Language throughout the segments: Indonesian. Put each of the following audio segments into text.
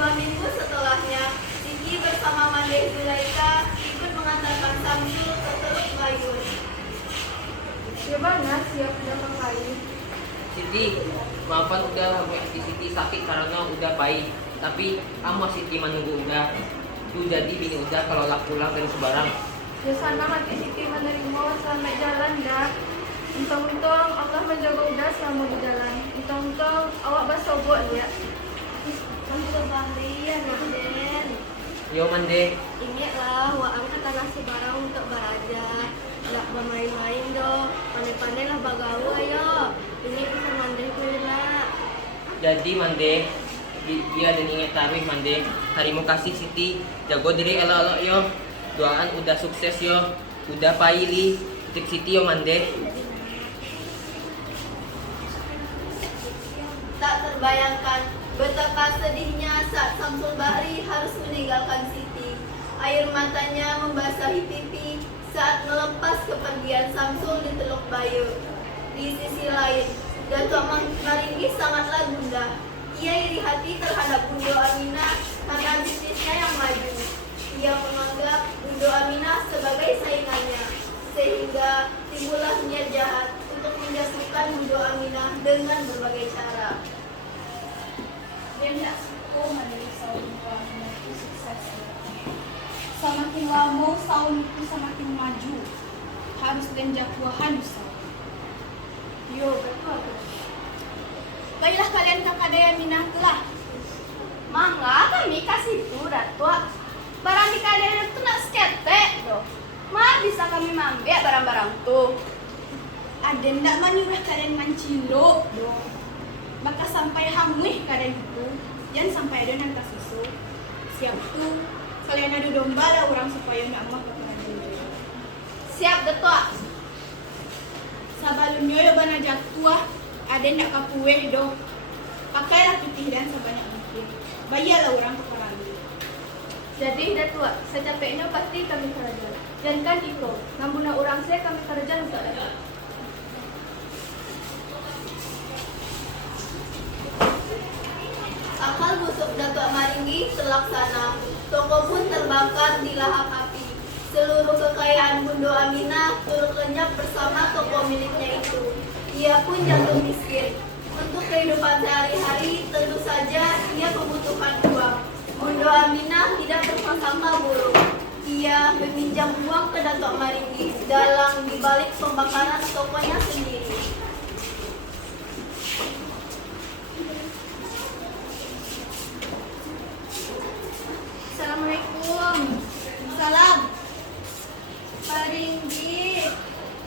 2 minggu setelahnya, Siti bersama Mandeh Zulaika ikut mengantarkan Samsul ke Teluk Bayur. Gimana siap udah kembali? Siti, maafkan udah Siti sakit karena udah baik. Tapi kamu Siti menunggu udah. Tuh jadi bini udah kalau pulang dari Sebarang. Ya sana hati Siti menerima sampai jalan dah. Untung-untung Allah menjaga udah selama di jalan. Untung-untung awak basobok ya. Untuk Bahrian, Manden. Yo Mande, Ingatlah, Waang ke tanah Sebarang untuk beraja. Tidak bermain-main doh. Pandai-pandai lah bagawa ayo. Ini pesan Mandeh pula. jadi Mande, dia dan ingat tarwih Mande. Terima kasih Siti, jago diri elok-elok yo. Doaan udah sukses yo, udah paili. Titip Siti yo Mande. Tak terbayangkan betapa sedihnya saat Samsul Bahri harus meninggalkan Siti. Air matanya membasahi pipi saat melepas kepergian Samsul di Teluk Bayur. Di sisi lain, Datuk Maringgi sangatlah gundah. Ia iri hati terhadap Bundo Aminah karena bisnisnya yang maju. Ia menganggap Bundo Aminah sebagai saingannya, sehingga timbullah niat jahat untuk menjatuhkan Bundo Aminah dengan berbagai cara. Dia tidak suka menulis saung itu sukses. Semakin lama saung itu semakin maju. Harus dan jatuhan saung. Yo, betul. Baiklah kalian kakak daya minah telah. Mangga kami kasih tu Datuk. Barang di kalian itu nak seketek doh. Ma bisa kami mambek barang-barang tu. Ada ndak menyuruh kalian mancilok doh. Maka sampai hamui kalian itu, jangan sampai ada nanti susu. Siap tu, kalian adu domba lah orang supaya nak mah kepada Siap Datuk. Sabalunnya lo bana jatuh, ada ndak kapueh doh. Pakailah putih dan sebanyak mungkin. Bayarlah orang kepada. Jadi Datuk, secapeknya pasti kami kerja. Jangan ikut. Ngambuna orang saya kami kerja untuk dapat. Akal busuk Datuk Maringgi terlaksana. Toko pun terbakar di lahap api. Seluruh kekayaan Bundo Aminah turut lenyap bersama toko miliknya itu. Ia pun jatuh miskin. Untuk kehidupan sehari-hari tentu saja ia membutuhkan uang. Bundo Aminah tidak berprasangka buruk. Ia meminjam uang ke Datuk Maringgi dalam dibalik pembakaran tokonya sendiri. Assalamualaikum. Salam. Maringgi,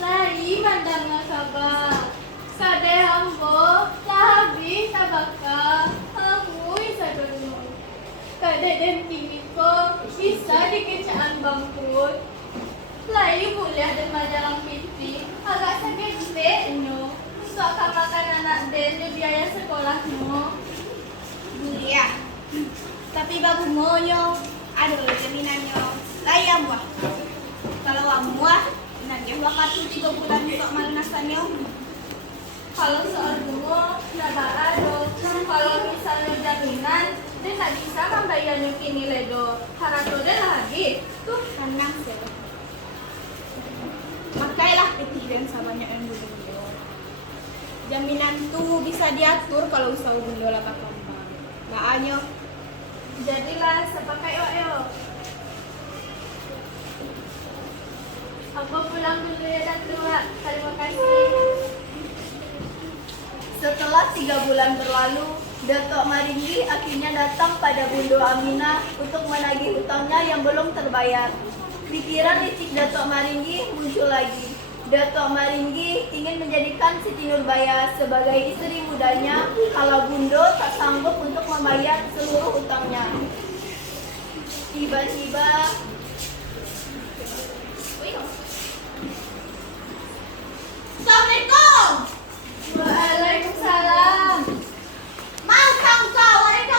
lari mandang kabar. Sade hambo, labi tabaka, hamui sadonu. Kade dan tingiko bisa dikecaan bangkut. Lari kuliah dan majalah pipi, agak sakit no. Untuk makan anak dan biaya sekolah no. Iya. Tapi babu monyo, aduh jaminannya layam wah. Kalau amuah, nanti waktu 3 bulan untuk malunasannya. Kalau soal bunga, nggak ada. Kalau misalnya jaminan, dia tak bisa membayarnya kini ledo. Harato dia lagi. Tuh tenang sih. Pakailah putih dan sebanyak yang dulu. Jaminan tuh bisa diatur kalau usaha dulu lah kakak. Baannya. Jadilah sepakai yo. Aku pulang dulu ya Datuk. Terima kasih. Setelah 3 bulan berlalu, Datuk Maringgi akhirnya datang pada Bundo Aminah untuk menagih hutangnya yang belum terbayar. Pikiran licik Datuk Maringgi muncul lagi. Datuk Maringgi ingin menjadikan Siti Nurbaya sebagai istri mudanya kalau Bundo tak sanggup untuk membayar seluruh hutangnya. Tiba-tiba Assalamualaikum. Waalaikumsalam. Mau kau mereka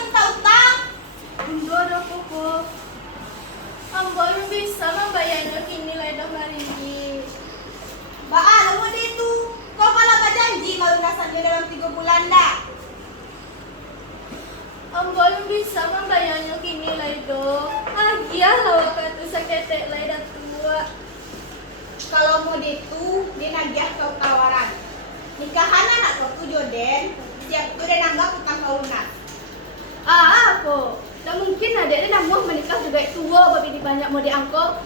minta utang. Bundo do kuku. Ambo belum bisa membayarnya kini ledo Maringgi. Baal, mau itu. Kau malah janji malunasannya dalam 3 bulan dah. Ambo bisa membayarnya kini ledo. Agia lawa katu saketek lai dah tua. Kalau mau itu, dia nagiah kau tawaran. Nikahan anak kau tuh Joden, siap tuh dan nanggap utang kau lunas. Apa? Tak mungkin adiknya dah mau menikah juga tua babi banyak mau diangkut.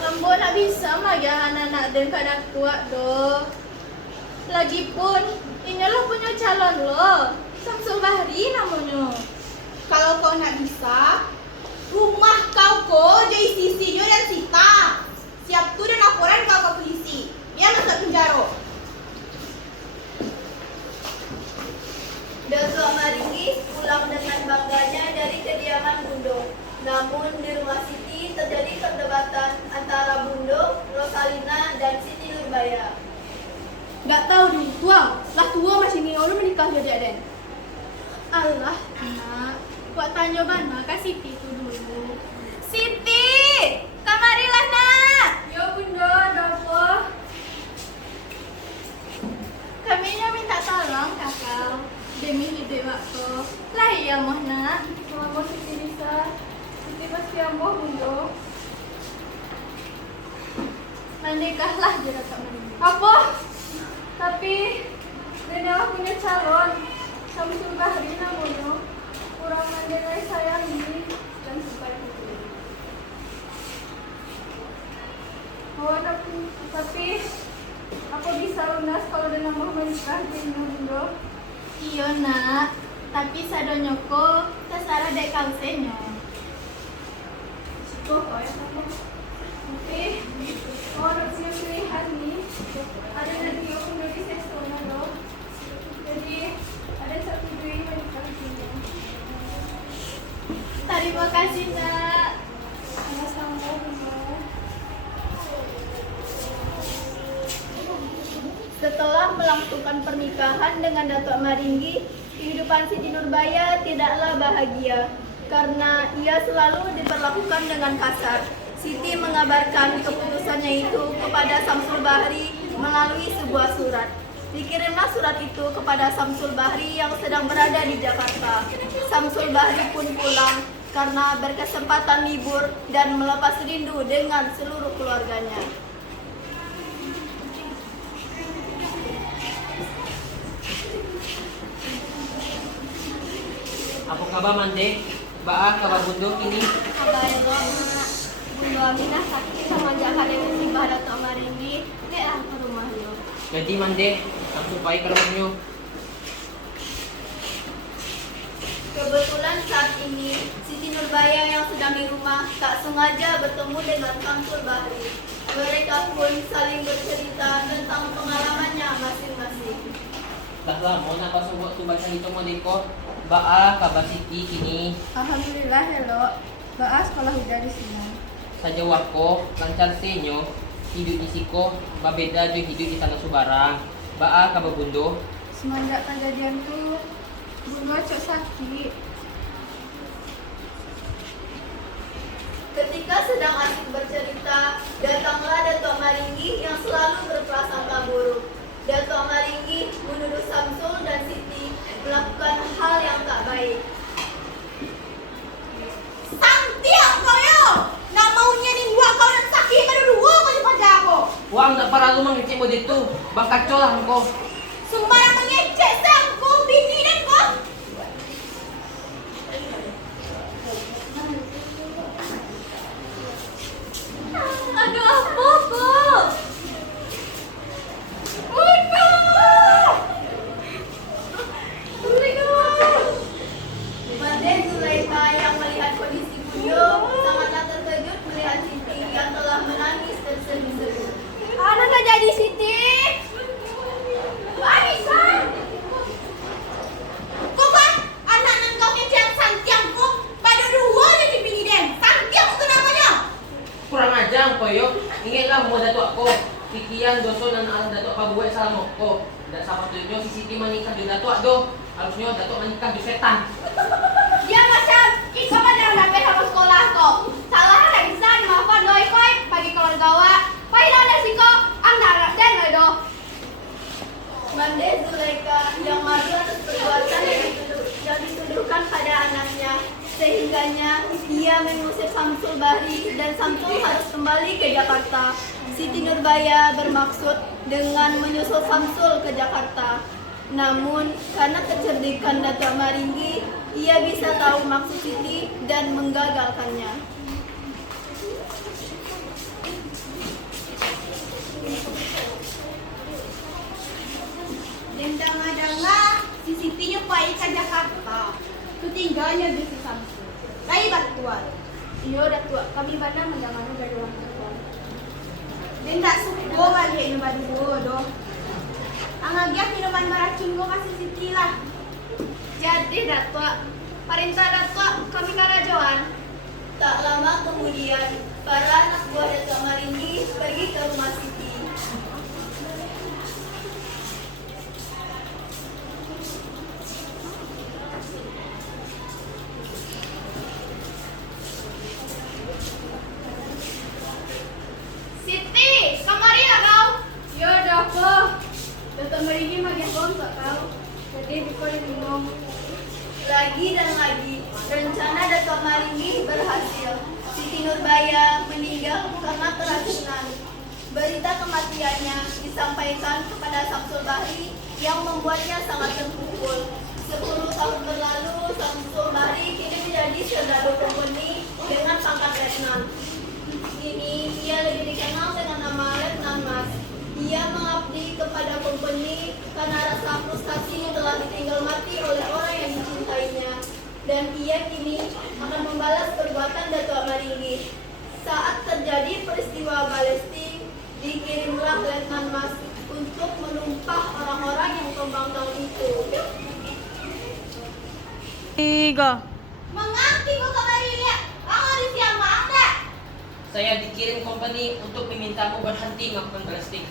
Ambo nak bisa maya anak-anak dan kadang kuat doh. Lagipun, inilah punya calon lo. Samsul Bahri namanya. Kalau kau nak bisa, rumah kau jadi sisi Jo dan Sita. Siap tuh dan laporan kau ke polisi. Dia masuk penjara. Datuk Maringgi pulang dengan bangganya dari kediaman Bundo. Namun di rumah Siti terjadi perdebatan antara Bundo, Rosalina, dan Siti Nurbaya. Nggak tahu dulu tua, lah tua masih ngiyolu menikah jadi aden. Allah, nak. Buat tanya mana kak Siti itu dulu. Siti! Kamarilah nak! Ya bunda, ada apa? Kami minta tolong kakak. Demi hidup waktu. Lah iya moh nak. Mau Siti bisa. Siti pasti amboh bunda. Menikahlah jadi tak menikah. Apa? Tapi Dena punya calon. Samsul Bahri namanya. Kurang mendengar sayangi dan sampai itu. Oh, tapi apa bisa lunas kalau Dena mau menikah dengan Bunda? Iya nak, tapi sadonyo ko sasara dek kausenyo. Kok ya sama? Oke, ada punya pilihan nih. Ada nanti aku menjadi sesona loh. Jadi ada satu dua menikah sini. Terima kasih nak. Sama-sama Bunda. Setelah melangsungkan pernikahan dengan Datuk Maringgi, kehidupan Siti Nurbaya tidaklah bahagia karena ia selalu diperlakukan dengan kasar. Siti mengabarkan keputusannya itu kepada Samsul Bahri melalui sebuah surat. Dikirimlah surat itu kepada Samsul Bahri yang sedang berada di Jakarta. Samsul Bahri pun pulang karena berkesempatan libur dan melepas rindu dengan seluruh keluarganya. Apa kabar mande? Baa kabar Bundo kini? Kabar Bunda Aminah sakit sama jahat yang musibah Datuk Maringgi. Dek ke rumah yo. Jadi mande, langsung baik ke rumahnya. Kebetulan saat ini Siti Nurbaya yang sedang di rumah tak sengaja bertemu dengan Samsul Bahri. Mereka pun saling bercerita tentang pengalamannya masing-masing. Dah lama nak pasang buat tu baca itu mandeko. Baa kabar Siti kini? Alhamdulillah hello. Baa sekolah udah di sini. Saja wako lancar senyo hidup di siko babeda jo hidup di tanah Subarang. Baa kabar Bundo? Semenjak kejadian tuh Bunda cok sakit. Ketika sedang asik bercerita, datanglah Datuk Maringgi yang selalu berprasangka buruk. Datuk Maringgi menuduh Samsul dan Siti melakukan hal yang tak baik. Santiak kau yo, nak maunya nih gua kau dan sakit baru dua kau di pada aku. Wang tak para lu mengecek mod itu. Bang kacau lah engkau. Sembarang mengecek sangku bini dan kau. Aduh apa kok? Bunda! Mande Zulaika yang melihat kondisi Bundo sangatlah terkejut melihat Siti yang telah menangis terseduh-seduh. Anak tak jadi Siti. Anissa, kau kan anak nan kau yang santiang kau baru dua jadi bini dan santiang itu namanya. Kurang ajar engkau yo. Ingatlah mau datuk aku. Pikiran doso dan alam datuk apa buat salah moko. Dan sepatutnya si Siti menikah di datuk do. Harusnya datuk menikah di setan. Dia macam ikut pada dapat sama sekolah kau. Salah ada bisa dimaafkan doi koi bagi keluarga wa. Baiklah ada si kau anak dan do. Mande Zulaika yang malu atas perbuatan yang dituduh yang dituduhkan pada anaknya, sehingganya ia mengusir Samsul Bahri dan Samsul harus kembali ke Jakarta. Siti Nurbaya bermaksud dengan menyusul Samsul ke Jakarta. Namun, karena kecerdikan Datuk Maringgi, ia bisa tahu maksud Siti dan menggagalkannya. Dan dengar-dengar si Siti nyupai ke Jakarta. Tu tinggalnya di si Samsul. Lai batuan. Iya Datuk, kami bandang mendengar dari orang tua. Dan tak suka balik minuman doh. Angagiak minuman beracun go kasih Siti lah. Jadi Datuk, perintah Datuk kami karajoan. Tak lama kemudian, para anak buah Datuk Maringgi pergi ke rumah Siti. Siti, kemari ya kau. Iya Datuk. Datuk Maringgi makin bongkok kau. Jadi dikau bingung. Lagi dan lagi, rencana Datuk Maringgi berhasil. Siti Nurbaya meninggal karena keracunan. Berita kematiannya disampaikan kepada Samsul Bahri yang membuatnya sangat terpukul. 10 tahun berlalu, Samsul Bahri kini menjadi serdadu kompeni dengan pangkat letnan. Kini ia lebih dikenal dengan nama Letnan Mas. Ia mengabdi kepada kompeni karena rasa frustasi yang telah ditinggal mati oleh orang yang dicintainya. Dan ia kini akan membalas perbuatan Datuk Maringgi. Saat terjadi peristiwa balestik, dikirimlah Letnan Mas untuk menumpah orang-orang yang tumbang tahun itu. Mengerti kok kemari lihat. Kamu di siapa anda? Saya dikirim company untuk memintamu berhenti melakukan balestik.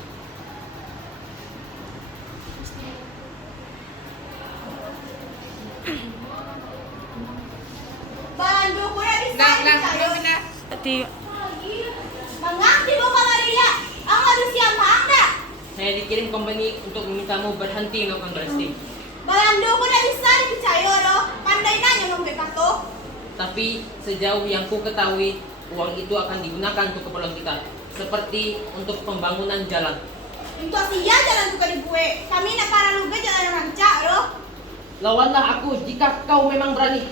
Bandu ko na bisa. Mengerti kok kemari lihat. Kamu di siapa anda? Saya dikirim company untuk memintamu berhenti melakukan balestik. Balando ko na bisa dipercaya loh. Pandai nanya membebas tuh. Tapi sejauh yang ku ketahui, uang itu akan digunakan untuk keperluan kita, seperti untuk pembangunan jalan. Untuk sia jalan suka dibuat. Kami nak para luga jalan rancak loh. Lawanlah aku jika kau memang berani.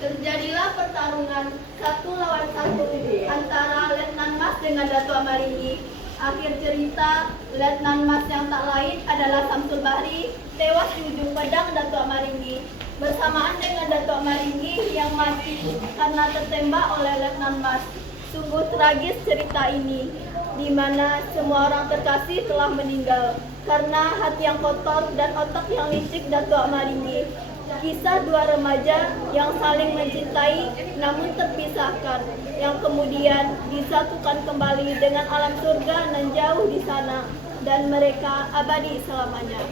Terjadilah pertarungan 1 lawan 1 antara Letnan Mas dengan Datuk Maringgi. Akhir cerita, Letnan Mas yang tak lain adalah Samsul Bahri tewas di ujung pedang Datuk Maringgi bersamaan dengan Datuk Maringgi yang mati karena tertembak oleh Letnan Mas. Sungguh tragis cerita ini, di mana semua orang terkasih telah meninggal karena hati yang kotor dan otak yang licik Datuk Maringgi. Kisah 2 remaja yang saling mencintai namun terpisahkan, yang kemudian disatukan kembali dengan alam surga nan jauh di sana, dan mereka abadi selamanya.